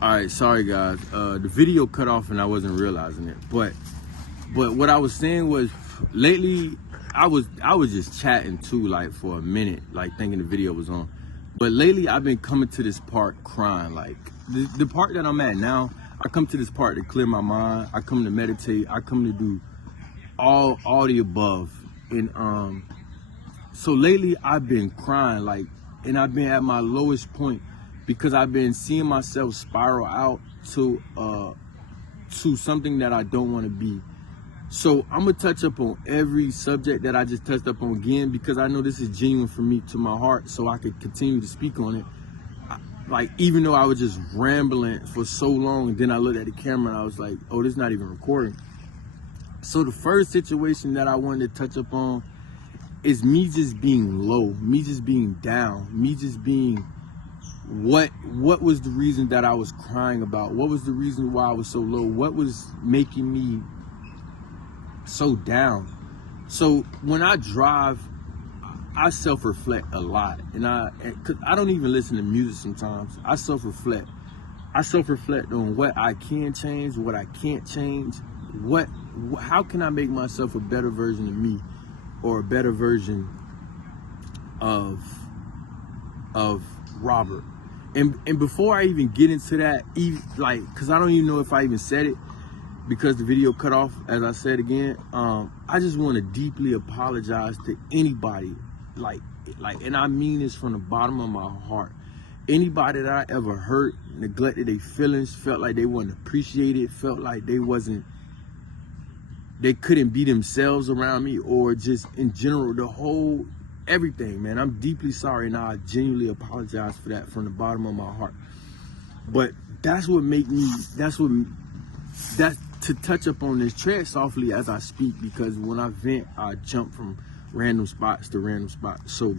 All right, sorry guys. The video cut off and I wasn't realizing it. But what I was saying was, lately I was just chatting too, like for a minute, like thinking the video was on. But lately I've been coming to this park crying. Like the park that I'm at now, I come to this park to clear my mind. I come to meditate. I come to do all the above. And so lately I've been crying, like, and I've been at my lowest point because I've been seeing myself spiral out to something that I don't want to be. So I'm gonna touch up on every subject that I just touched up on again, because I know this is genuine for me to my heart, so I could continue to speak on it. Like, even though I was just rambling for so long, and then I looked at the camera and I was like, oh, this is not even recording. So the first situation that I wanted to touch up on is me just being low, me just being down, me just being, what was the reason that I was crying about? What was the reason why I was so low? What was making me so down? So when I drive, I self-reflect a lot, cause I don't even listen to music sometimes. I self-reflect on what I can change, what I can't change, how can I make myself a better version of me, or a better version of Robert. And before I even get into that, cause I don't even know if I even said it, because the video cut off, as I said again, I just want to deeply apologize to anybody, like, and I mean this from the bottom of my heart. Anybody that I ever hurt, neglected their feelings, felt like they wasn't appreciated, felt like they couldn't be themselves around me, or just in general, everything, man. I'm deeply sorry, and I genuinely apologize for that from the bottom of my heart. But that's to touch up on this, tread softly as I speak, because when I vent, I jump from random spots to random spots. So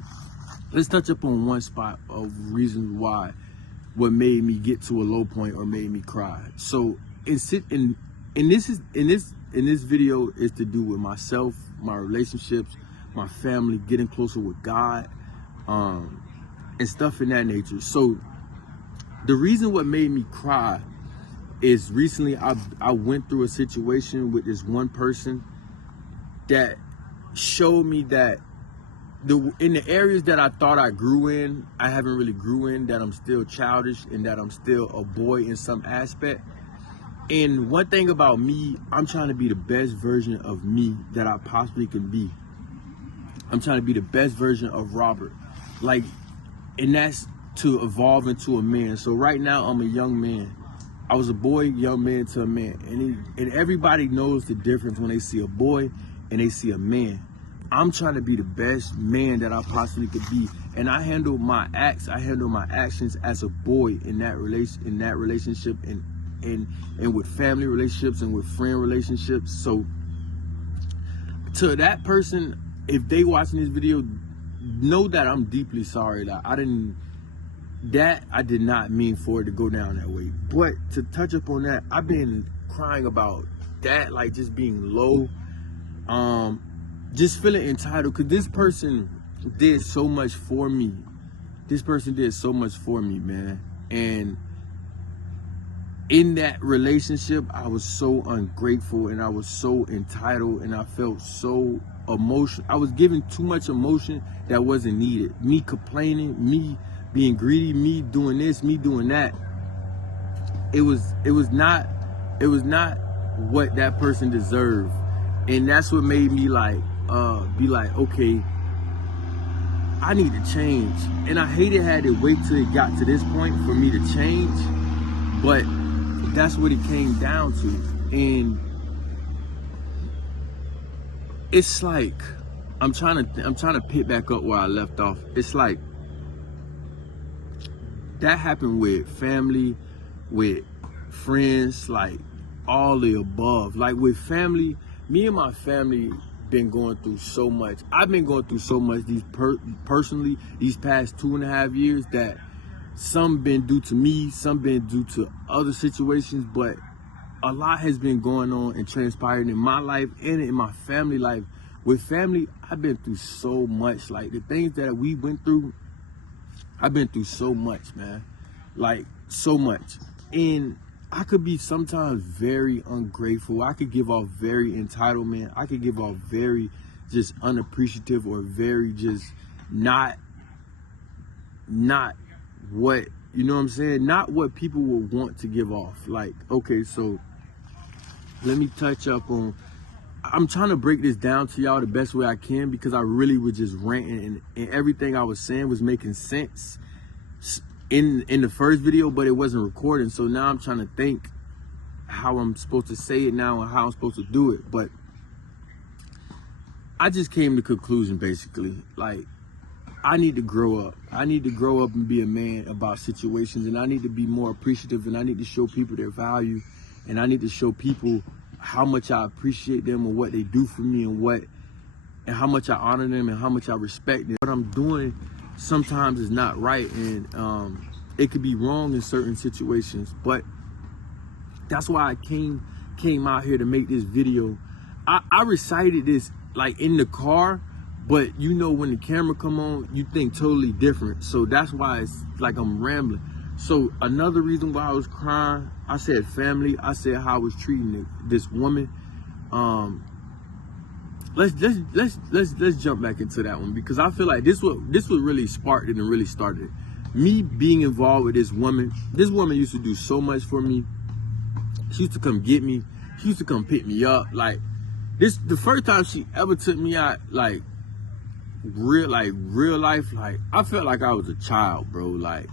let's touch up on one spot of reasons why, what made me get to a low point or made me cry. So this video is to do with myself, my relationships, my family, getting closer with God, and stuff in that nature. So the reason what made me cry is recently I went through a situation with this one person that showed me that in the areas that I thought I grew in, I haven't really grew in, that I'm still childish and that I'm still a boy in some aspect. And one thing about me, I'm trying to be the best version of me that I possibly can be. I'm trying to be the best version of Robert. Like, and that's to evolve into a man. So right now I'm a young man. I was a boy, young man to a man. And everybody knows the difference when they see a boy and they see a man. I'm trying to be the best man that I possibly could be. And I handle my actions as a boy in that relationship, and with family relationships and with friend relationships. So to that person, if they watching this video, know that I'm deeply sorry that I did not mean for it to go down that way. But to touch up on that, I've been crying about that, like just being low, just feeling entitled, because this person did so much for me. This person did so much for me, man. And in that relationship, I was so ungrateful, and I was so entitled, and I felt so emotional. I was giving too much emotion that wasn't needed. Me complaining, me being greedy, me doing this, me doing that. It was not what that person deserved. And that's what made me be like, okay, I need to change. And I hated had to wait till it got to this point for me to change, but that's what it came down to. And it's like, I'm trying to pick back up where I left off. It's like, that happened with family, with friends, like all the above. Like with family, me and my family been going through so much. I've been going through so much personally these past 2.5 years, that some been due to me, some been due to other situations, but a lot has been going on and transpiring in my life and in my family life. With family, I've been through so much. Like the things that we went through, I've been through so much, man. Like so much. And I could be sometimes very ungrateful. I could give off very entitlement. I could give off very just unappreciative, or very just not what, you know what I'm saying? Not what people would want to give off. Like, okay, so let me touch up on, I'm trying to break this down to y'all the best way I can, because I really was just ranting, and everything I was saying was making sense in the first video, but it wasn't recording. So now I'm trying to think how I'm supposed to say it now and how I'm supposed to do it. But I just came to conclusion, basically, like, I need to grow up. I need to grow up and be a man about situations, and I need to be more appreciative, and I need to show people their value, and I need to show people how much I appreciate them and what they do for me, and how much I honor them and how much I respect them. What I'm doing sometimes is not right, and it could be wrong in certain situations, but that's why I came out here to make this video. I recited this like in the car, but you know, when the camera come on, you think totally different. So that's why it's like I'm rambling. So another reason why I was crying, I said family. I said how I was treating this woman. Let's jump back into that one, because I feel like this what really sparked it and really started it. Me being involved with this woman. This woman used to do so much for me. She used to come get me. She used to come pick me up. Like, the first time she ever took me out, like real life, like I felt like I was a child, bro. Like,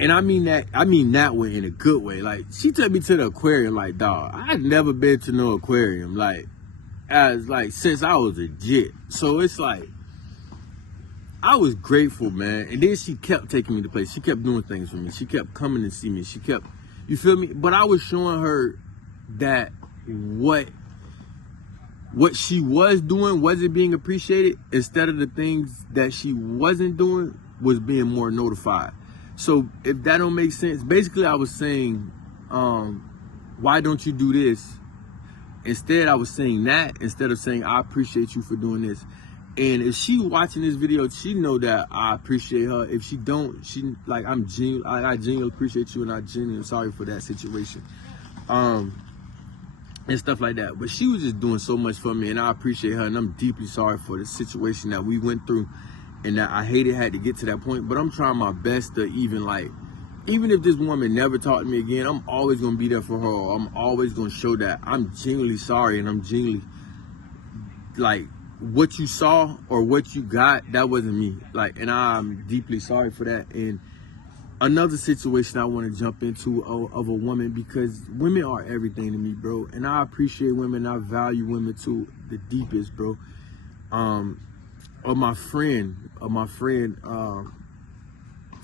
and I mean that way, in a good way. Like, she took me to the aquarium. Like, dog, I had never been to no aquarium, like since I was a jit. So it's like, I was grateful, man. And then she kept taking me to places. She kept doing things for me. She kept coming to see me. She kept, you feel me? But I was showing her that what she was doing wasn't being appreciated, instead of the things that she wasn't doing was being more notified. So if that don't make sense, basically I was saying, why don't you do this? Instead, I was saying that, instead of saying, I appreciate you for doing this. And if she watching this video, she know that I appreciate her. If she don't, she like, I genuinely appreciate you, and I genuinely sorry for that situation. And stuff like that. But she was just doing so much for me, and I appreciate her, and I'm deeply sorry for the situation that we went through, and that I hated had to get to that point. But I'm trying my best to even if this woman never talked to me again, I'm always gonna be there for her. I'm always gonna show that I'm genuinely sorry, and I'm genuinely, like, what you saw or what you got, that wasn't me. Like, and I'm deeply sorry for that. And another situation I want to jump into of a woman, because women are everything to me, bro. And I appreciate women. I value women to the deepest, bro. Of my friend,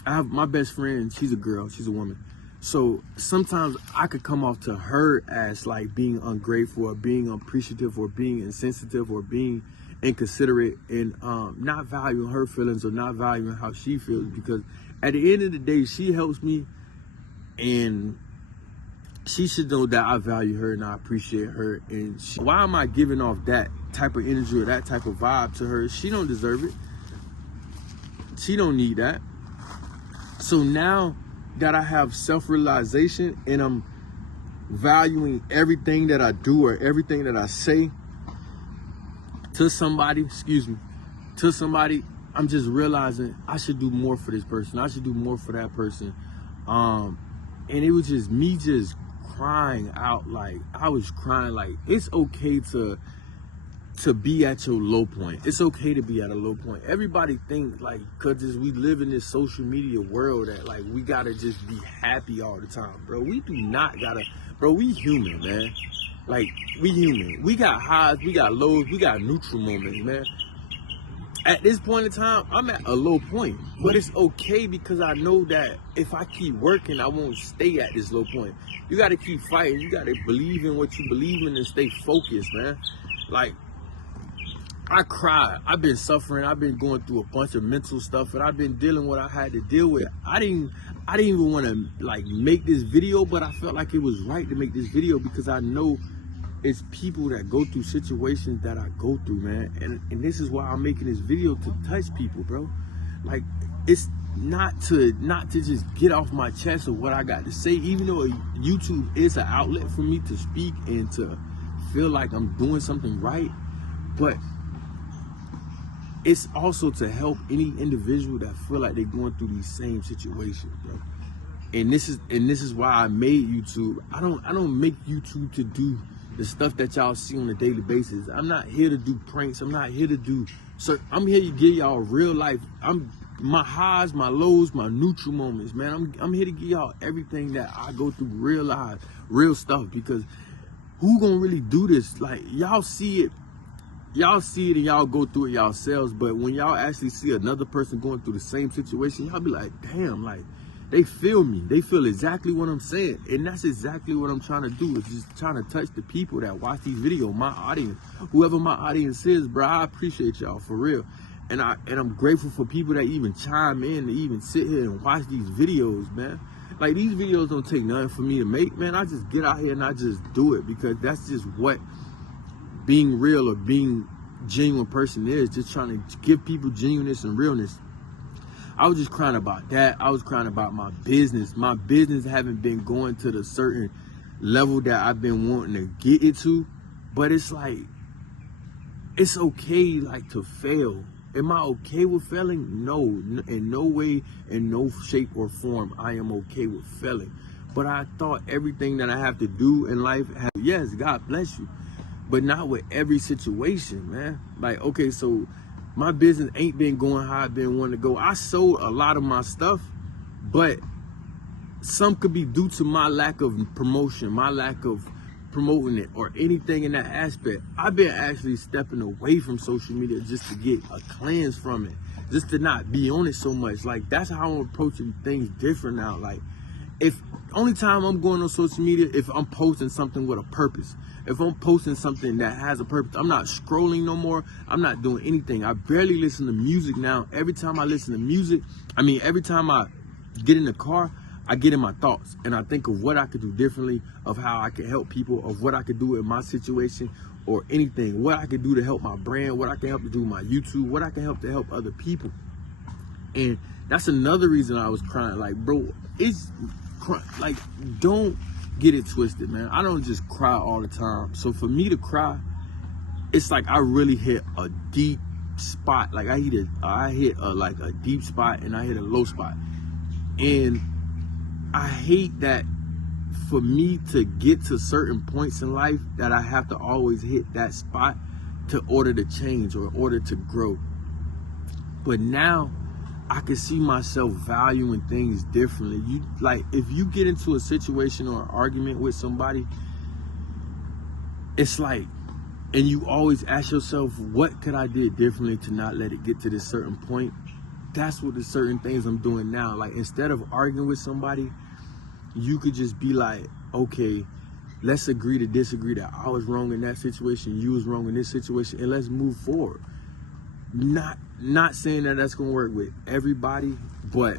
I have my best friend. She's a girl. She's a woman. So sometimes I could come off to her as like being ungrateful, or being unappreciative, or being insensitive, or being inconsiderate, and not valuing her feelings, or not valuing how she feels, because at the end of the day, she helps me, and she should know that I value her and I appreciate her. And why am I giving off that type of energy or that type of vibe to her? She don't deserve it. She don't need that. So now that I have self-realization, and I'm valuing everything that I do or everything that I say to somebody, I'm just realizing I should do more for this person. I should do more for that person. And it was just me just crying out. Like, I was crying. Like, it's okay to be at your low point. It's okay to be at a low point. Everybody think, like, because we live in this social media world, that like we gotta just be happy all the time, bro. We do not gotta, bro. We human, man. Like, we human. We got highs, we got lows, we got neutral moments, man. At this point in time, I'm at a low point, but it's okay, because I know that if I keep working, I won't stay at this low point. You got to keep fighting. You got to believe in what you believe in and stay focused, man. Like, I cried. I've been suffering. I've been going through a bunch of mental stuff, and I've been dealing with what I had to deal with. I didn't even want to like make this video, but I felt like it was right to make this video, because I know it's people that go through situations that I go through, man. And this is why I'm making this video, to touch people, bro. Like, it's not to just get off my chest of what I got to say, even though YouTube is an outlet for me to speak and to feel like I'm doing something right, but it's also to help any individual that feel like they're going through these same situations, bro. And this is why I made YouTube. I don't make YouTube to do the stuff that y'all see on a daily basis. I'm not here to do pranks. I'm not here to do, so I'm here to give y'all real life. My highs, my lows, my neutral moments, man. I'm here to give y'all everything that I go through, real life, real stuff, because who gonna really do this? Like, y'all see it and y'all go through it yourselves, but when y'all actually see another person going through the same situation, y'all be like, damn, like, they feel me. They feel exactly what I'm saying. And that's exactly what I'm trying to do, is just trying to touch the people that watch these videos, my audience. Whoever my audience is, bro, I appreciate y'all, for real. And I'm grateful for people that even chime in, to even sit here and watch these videos, man. Like, these videos don't take nothing for me to make, man. I just get out here and I just do it, because that's just what being real or being genuine person is, just trying to give people genuineness and realness. I was just crying about that. I was crying about my business. My business haven't been going to the certain level that I've been wanting to get it to, but it's like, it's okay, like, to fail. Am I okay with failing? No, in no way, in no shape or form, I am okay with failing. But I thought everything that I have to do in life, yes, God bless you, but not with every situation, man. Like, okay, so my business ain't been going how I've been wanting to go. I sold a lot of my stuff, but some could be due to my lack of promotion, my lack of promoting it, or anything in that aspect. I've been actually stepping away from social media just to get a cleanse from it, just to not be on it so much. Like, that's how I'm approaching things different now. Like, if only time I'm going on social media if I'm posting something with a purpose. If I'm posting something that has a purpose, I'm not scrolling no more. I'm not doing anything. I barely listen to music now. Every time I listen to music, every time I get in the car, I get in my thoughts and I think of what I could do differently, of how I can help people, of what I could do in my situation, or anything, what I could do to help my brand, what I can help to do with my YouTube, what I can help to help other people. And that's another reason I was crying. Like, bro, like, don't get it twisted, man. I don't just cry all the time. So for me to cry, it's like I really hit a deep spot. Like, I hit a deep spot and I hit a low spot. And I hate that for me to get to certain points in life that I have to always hit that spot to order to change or in order to grow. But now I can see myself valuing things differently. If you get into a situation or an argument with somebody, it's like, and you always ask yourself, what could I do differently to not let it get to this certain point? That's what the certain things I'm doing now. Like, instead of arguing with somebody, you could just be like, okay, let's agree to disagree, that I was wrong in that situation, you was wrong in this situation, and let's move forward. Not saying that that's gonna work with everybody, but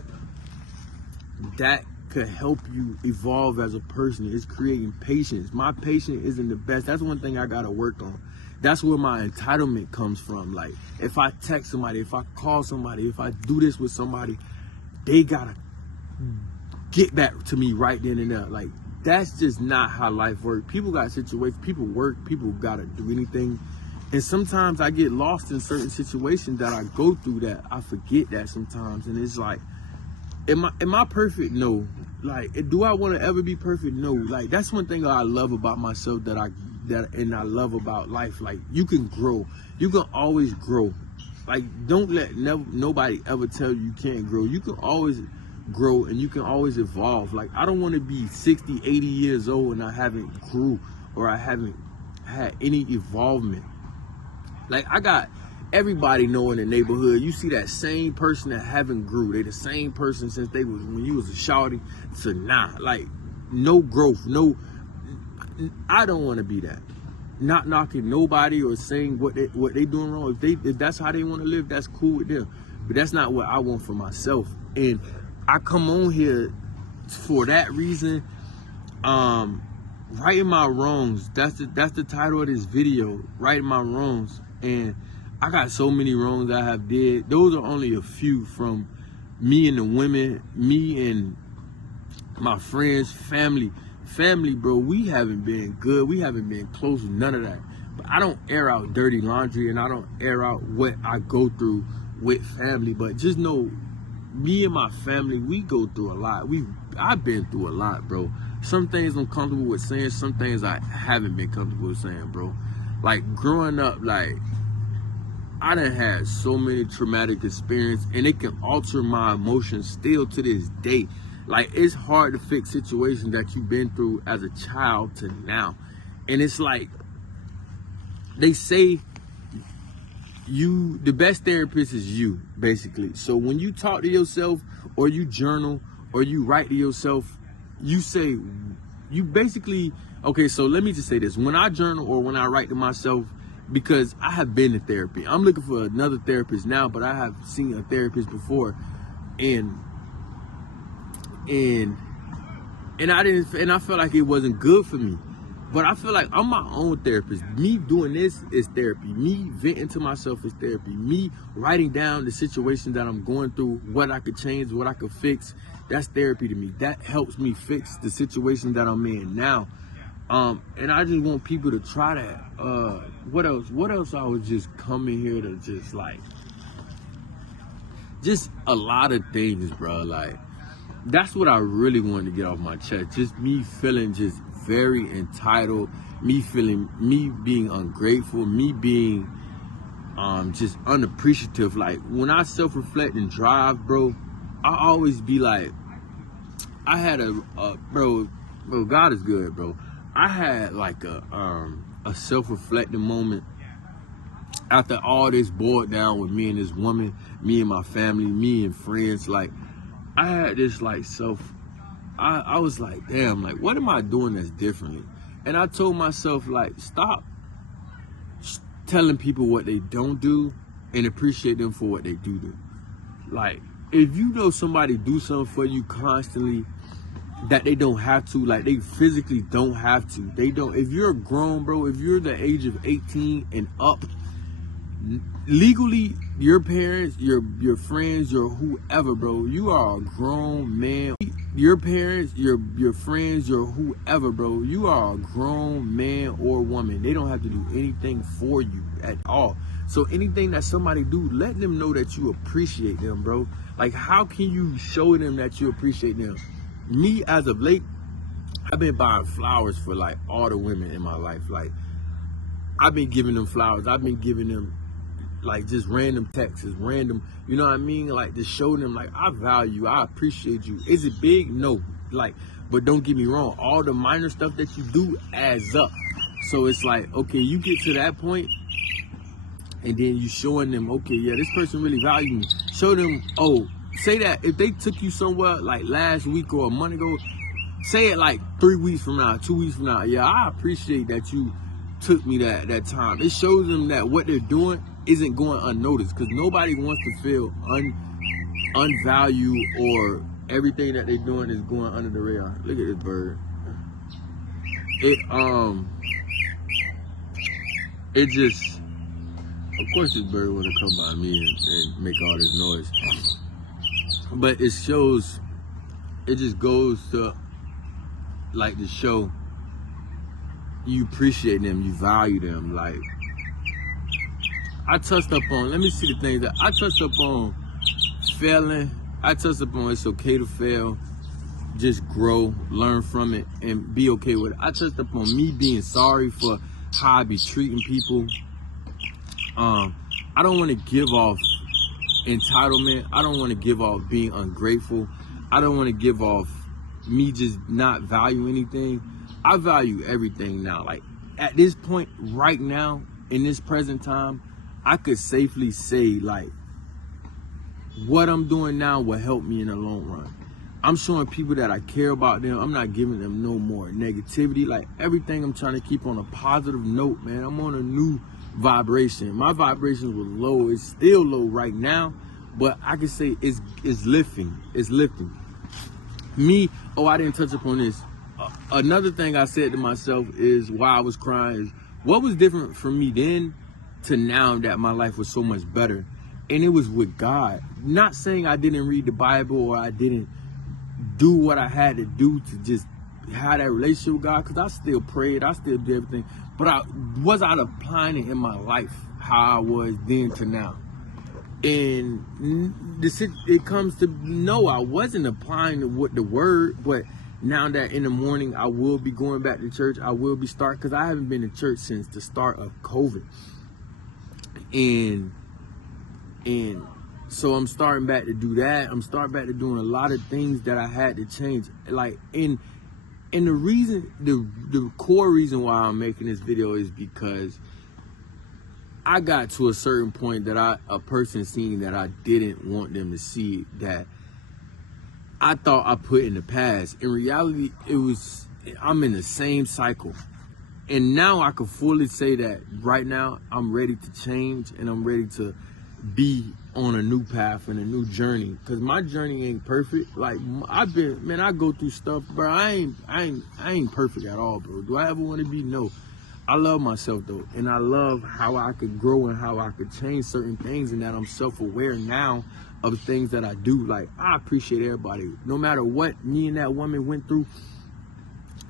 that could help you evolve as a person. It's creating patience. My patience isn't the best. That's one thing I gotta work on. That's where my entitlement comes from. Like, if I text somebody, if I call somebody, if I do this with somebody, they gotta get back to me right then and there. Like, that's just not how life works. People got situations, people work, people gotta do anything. And sometimes I get lost in certain situations that I go through, that I forget that sometimes. And it's like, am I perfect? No. Like, do I want to ever be perfect? No. Like, that's one thing I love about myself and I love about life. Like, you can grow. You can always grow. Like, don't let nobody ever tell you can't grow. You can always grow and you can always evolve. Like, I don't want to be 60, 80 years old and I haven't grew, or I haven't had any evolvement. Like, I got everybody know in the neighborhood, you see that same person that haven't grew. They the same person since they was, when you was a shawty to now. Like, no growth, no, I don't want to be that. Not knocking nobody or saying what they doing wrong. If that's how they want to live, that's cool with them. But that's not what I want for myself. And I come on here for that reason. Righting my wrongs. That's the title of this video. Righting my wrongs. And I got so many wrongs I have did. Those are only a few from me and the women, me and my friends, family, bro, we haven't been good. We haven't been close, none of that. But I don't air out dirty laundry, and I don't air out what I go through with family. But just know, me and my family, we go through a lot. I've been through a lot, bro. Some things I'm comfortable with saying, some things I haven't been comfortable with saying, bro. Like, growing up, like, I done had so many traumatic experiences, and it can alter my emotions still to this day. Like, it's hard to fix situations that you've been through as a child to now. And it's like, they say the best therapist is you, basically. So when you talk to yourself, or you journal, or you write to yourself, you basically, okay, so let me just say this. When I journal or when I write to myself, because I have been to therapy. I'm looking for another therapist now, but I have seen a therapist before. And I felt like it wasn't good for me. But I feel like I'm my own therapist. Me doing this is therapy. Me venting to myself is therapy. Me writing down the situation that I'm going through, what I could change, what I could fix, that's therapy to me. That helps me fix the situation that I'm in now. And I just want people to try that. What else I was just coming here to just like, just a lot of things, bro. Like, that's what I really wanted to get off my chest. Just me feeling just very entitled, me being ungrateful, me being just unappreciative. Like, when I self-reflect and drive, bro, I always be like, I had bro, God is good, bro. I had like a self-reflecting moment after all this boiled down with me and this woman, me and my family, me and friends. Like, I had this like I was like, damn, like, what am I doing that's differently? And I told myself, like, stop telling people what they don't do and appreciate them for what they do. Like, if you know somebody do something for you constantly that they don't have to, like, they physically don't have to, they don't, if you're grown, bro, if you're the age of 18 and up, legally, your parents, your friends, your whoever, bro, you are a grown man. Your parents, your friends, your whoever, bro, you are a grown man or woman. They don't have to do anything for you at all. So anything that somebody do, let them know that you appreciate them, bro. Like, how can you show them that you appreciate them? Me, as of late, I've been buying flowers for like all the women in my life. Like, I've been giving them flowers. I've been giving them like just random texts, random, you know what I mean? Like, to show them, like, I value you, I appreciate you. Is it big? No. Like, but don't get me wrong, all the minor stuff that you do adds up. So it's like, okay, you get to that point, and then you showing them, okay, yeah, this person really values me. Show them, oh, say that if they took you somewhere like last week or a month ago, say it like 3 weeks from now, 2 weeks from now. Yeah, I appreciate that you took me that time. It shows them that what they're doing isn't going unnoticed, because nobody wants to feel unvalued or everything that they're doing is going under the radar. Look at this bird. It just, of course this bird want to come by me and make all this noise. But it shows, it just goes to like to show you appreciate them, you value them. Like, I touched up on, let me see the things that I touched up on. Failing, I touched up on it's okay to fail, just grow, learn from it, and be okay with it. I touched up on me being sorry for how I be treating people. I don't want to give off entitlement. I don't want to give off being ungrateful. I don't want to give off me just not value anything. I value everything now. Like, at this point right now, in this present time, I could safely say, like, what I'm doing now will help me in the long run. I'm showing people that I care about them. I'm not giving them no more negativity. Like, everything I'm trying to keep on a positive note, man. I'm on a new vibration. My vibration was low. It's still low right now, but I can say it's lifting. It's lifting. Me, I didn't touch upon this. Another thing I said to myself is, while I was crying, is what was different for me then to now that my life was so much better And it was with God. Not saying I didn't read the Bible or I didn't do what I had to do to just have that relationship with God, because I still prayed, I still did everything, but I was applying it in my life how I was then to now. And it comes to no, I wasn't applying the word, but now that in the morning I will be going back to church, I will be starting, because I haven't been to church since the start of COVID. And so I'm starting back to do that. I'm starting back to doing a lot of things that I had to change. Like, and the reason, the core reason why I'm making this video is because I got to a certain point that a person seen that I didn't want them to see, that I thought I put in the past. In reality, I'm in the same cycle. And now I can fully say that right now I'm ready to change, and I'm ready to be on a new path and a new journey. Cause my journey ain't perfect. Like, I go through stuff, bro. I ain't perfect at all, bro. Do I ever want to be? No. I love myself though, and I love how I could grow and how I could change certain things, and that I'm self-aware now of things that I do. Like, I appreciate everybody, no matter what me and that woman went through,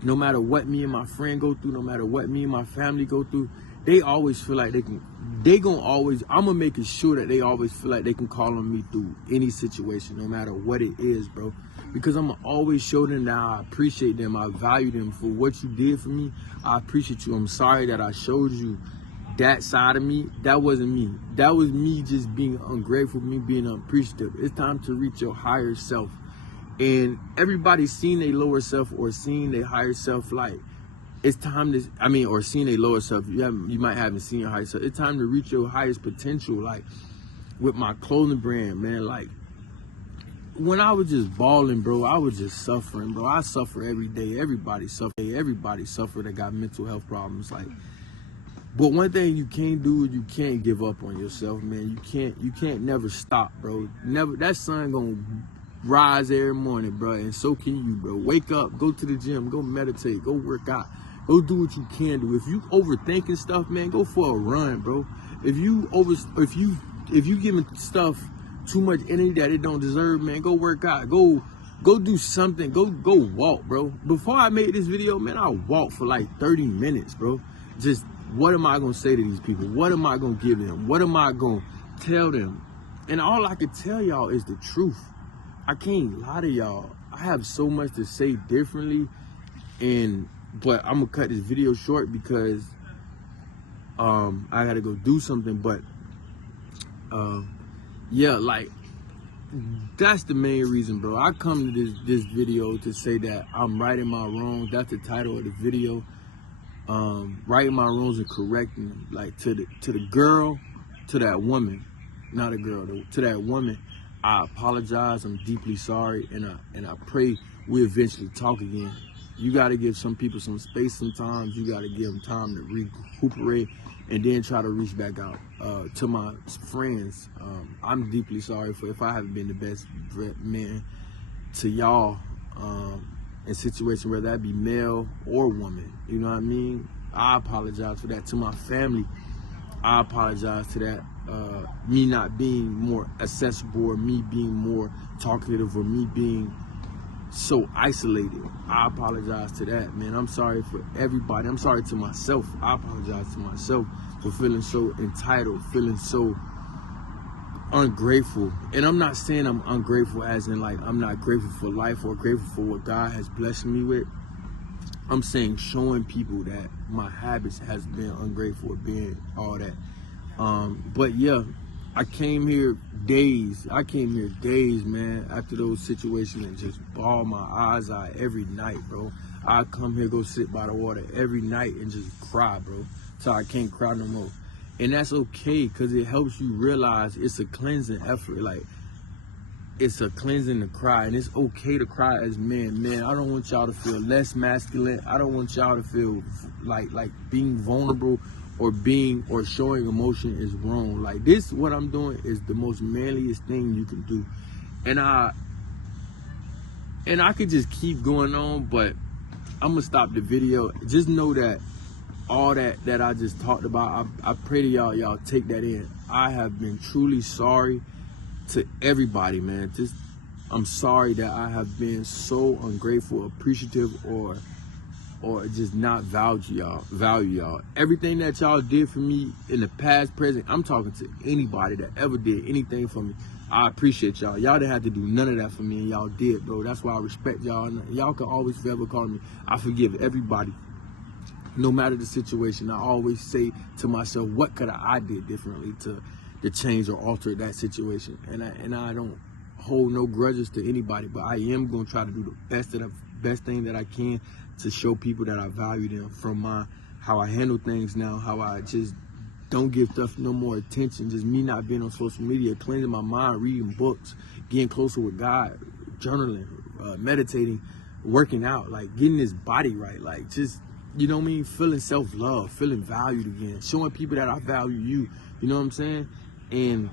no matter what me and my friend go through, no matter what me and my family go through. They always feel like I'm gonna make it sure that they always feel like they can call on me through any situation, no matter what it is, bro. Because I'm gonna always show them that I appreciate them, I value them for what you did for me. I appreciate you. I'm sorry that I showed you that side of me. That wasn't me. That was me just being ungrateful, me being unappreciative. It's time to reach your higher self. And everybody's seen their lower self or seen their higher self, like, it's time to, or seeing a lower self. You might haven't seen your higher self. It's time to reach your highest potential. Like, with my clothing brand, man, like, when I was just balling, bro, I was just suffering, bro. I suffer every day. Everybody suffer that got mental health problems. Like, but one thing you can't do is you can't give up on yourself, man. You can't never stop, bro. Never. That sun gonna rise every morning, bro, and so can you, bro. Wake up, go to the gym, go meditate, go work out. Go do what you can do. If you overthinking stuff, man, go for a run, bro. If you giving stuff too much energy that it don't deserve, man, go work out. Go do something. Go walk, bro. Before I made this video, man, I walked for like 30 minutes, bro. Just, what am I gonna say to these people? What am I gonna give them? What am I gonna tell them? And all I can tell y'all is the truth. I can't lie to y'all. I have so much to say differently, but I'm gonna cut this video short because I gotta go do something. But yeah, like, that's the main reason, bro. I come to this video to say that I'm righting my wrongs. That's the title of the video. Righting my wrongs and correcting them. Like, to the girl, to that woman, not a girl, to that woman, I apologize. I'm deeply sorry, and I pray we eventually talk again. You got to give some people some space sometimes. You got to give them time to recuperate and then try to reach back out. To my friends, I'm deeply sorry for if I haven't been the best man to y'all in situations, whether that be male or woman. You know what I mean? I apologize for that. To my family, I apologize to that. Me not being more accessible, or me being more talkative, or me being so isolated. I apologize to that, man. I'm sorry for everybody. I'm sorry to myself. I apologize to myself for feeling so entitled, feeling so ungrateful. And I'm not saying I'm ungrateful as in, like, I'm not grateful for life or grateful for what God has blessed me with. I'm saying showing people that my habits has been ungrateful, being all that. But yeah, I came here days, man, after those situations, and just bawl my eyes out every night, bro. I come here, go sit by the water every night and just cry, bro, till I can't cry no more. And that's okay, because it helps you realize it's a cleansing effort. Like, it's a cleansing to cry, and it's okay to cry as men. Man, I don't want y'all to feel less masculine. I don't want y'all to feel like being vulnerable or showing emotion is wrong. Like, this, what I'm doing is the most manliest thing you can do. And I could just keep going on, but I'm gonna stop the video. Just know that all that I just talked about, I pray to y'all take that in. I have been truly sorry to everybody, man. I'm sorry that I have been so ungrateful, appreciative, or just not value y'all. Everything that y'all did for me in the past, present, I'm talking to anybody that ever did anything for me. I appreciate y'all. Y'all didn't have to do none of that for me, and y'all did, bro. That's why I respect y'all. And y'all can always forever call me. I forgive everybody, no matter the situation. I always say to myself, what could I did differently to change or alter that situation? And I don't hold no grudges to anybody, but I am gonna try to do the best thing that I can to show people that I value them, from how I handle things now, how I just don't give stuff no more attention, just me not being on social media, cleansing my mind, reading books, getting closer with God, journaling, meditating, working out, like getting this body right, like just, you know what I mean, feeling self-love, feeling valued again, showing people that I value you know what I'm saying? And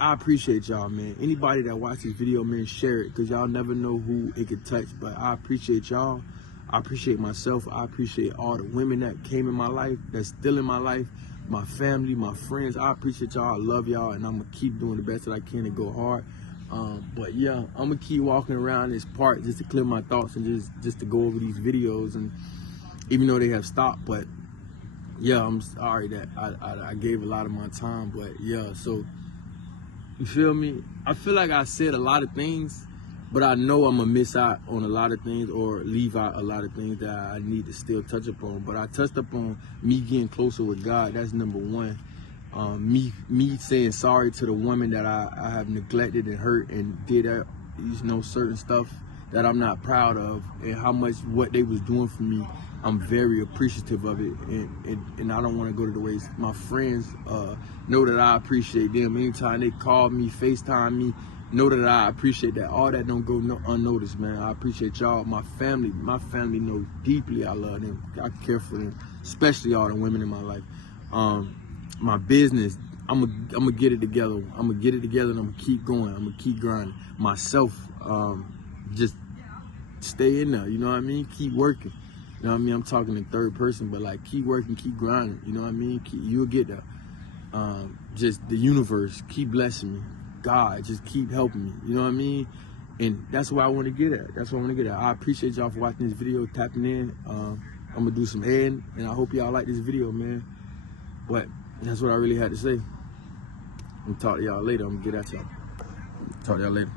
I appreciate y'all, man. Anybody that watched this video, man, share it, because y'all never know who it could touch. But I appreciate y'all. I appreciate myself. I appreciate all the women that came in my life, that's still in my life, my family, my friends. I appreciate y'all. I love y'all, and I'm going to keep doing the best that I can and go hard. But yeah, I'm going to keep walking around this park just to clear my thoughts and just to go over these videos, and even though they have stopped. But yeah, I'm sorry that I gave a lot of my time. But yeah, so you feel me? I feel like I said a lot of things, but I know I'm gonna miss out on a lot of things or leave out a lot of things that I need to still touch upon. But I touched upon me getting closer with God. That's number one. Me saying sorry to the woman that I have neglected and hurt and did certain stuff that I'm not proud of, and how much what they was doing for me, I'm very appreciative of it, and I don't want to go to the waste. My friends know that I appreciate them. Anytime they call me, FaceTime me, know that I appreciate that. All that don't go unnoticed, man. I appreciate y'all. My family knows deeply I love them. I care for them, especially all the women in my life. My business, I'm gonna get it together. I'm gonna get it together, and I'm gonna keep going. I'm gonna keep grinding. Myself, just stay in there. You know what I mean? Keep working. You know what I mean? I'm talking in third person, but like keep working, keep grinding. You know what I mean? You'll get there. Just the universe keep blessing me. God just keep helping me. You know what I mean? And that's what I want to get at. That's what I want to get at. I appreciate y'all for watching this video, tapping in. I'm gonna do some editing, and I hope y'all like this video, man. But that's what I really had to say. I'm gonna talk to y'all later. I'm gonna get at y'all. Talk to y'all later.